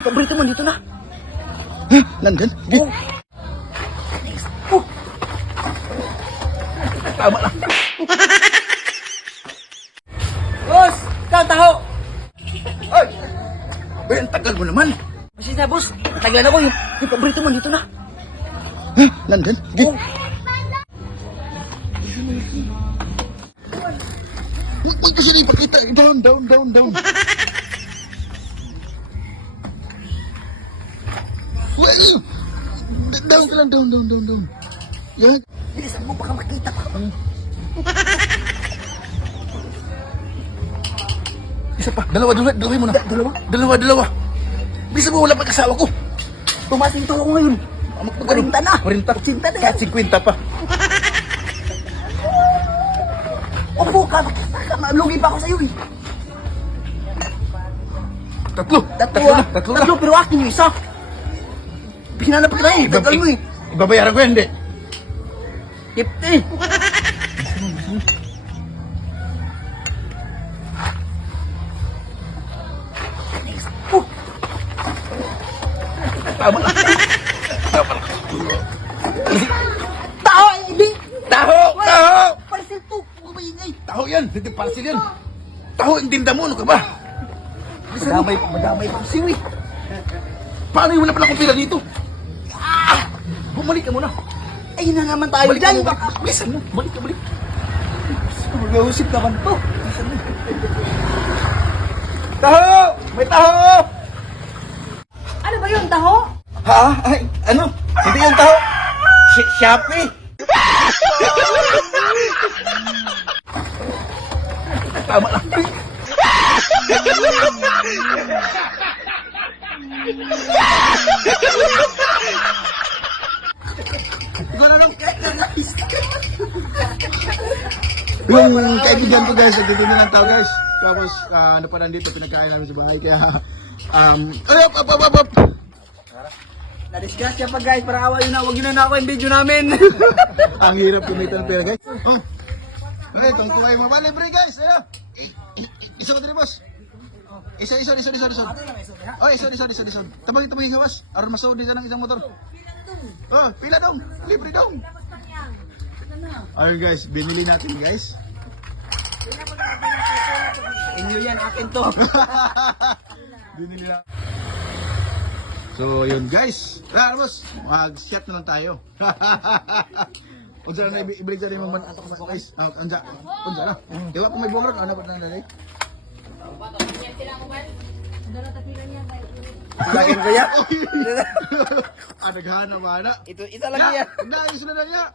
Paborito mo dito na. Nandun? Oh. Oh. Tama lang. Boss! Taho! Ay! Ay, ang tagal mo naman. Kasi na, boss. Tagal ako yung paborito mo dito na. Nandun? Oh. Huwag kasi ipakita. Down. Well, down ka lang, down. Yan. Bilisan mo, baka makita pa. Isa pa. Dalawa mo na. Dalawa. Bilisan mo, wala pa kasawa ko. Tumaas yung tao ko ngayon. Magparinta na. 40. 80 na yan. Kahit 50 pa. Opo, makita ka. Lugi pa ako sa'yo eh. Tatlo na. Pero akin yung isa. Pinanap ka na eh. Tagal mo eh. Ibabayaran ko yan, hindi. 50. Oh. Tama lang. Tao! Hindi! Taho! Parcel to! Huwag maingay! Taho yan. Hindi parcel yan. Taho, ang tinda mo. Ano ka ba? Madamay pang siwi. Paano yung wala pala akong pila dito? Bumalik ka muna. Ayun na naman tayo Balik dyan. ka muna. Bilisan mo. Balik ka. Mag-usip naman to. Taho! May taho! Ano ba yun, taho? Ha? Ay, ano? Hindi yung taho. Shopee. Tama lang. Yung kaibigan ko guys, nagtitinda ng tao guys. Tapos ano pa nandito, pinagkain namin sa bahay. Kaya, up. Na-discuss pa guys para awa yun na. Huwag yun na ako yung video namin. Ang hirap kumitan pera guys. Oh. Okay, tungkol kayo mga libre guys. Ayun. Isa ko din boss. Isa. Oh, isa. Tabang yung hawas. Aron masaw din ka ng isang motor. Oh, pila dong. Libre dong. Ayun guys, binili natin guys. Inyo yan, akin to. Binili na. So, yun guys. Boss, mag-shot na lang tayo. Unsa na ibalik sa rin mo man ato ko guys. Unsa na. Diwa pa may buwan ano ba na dali? Lagin ko yan. Naghahanap ba na? Ito, isa lang yan. Na, isunod na niya.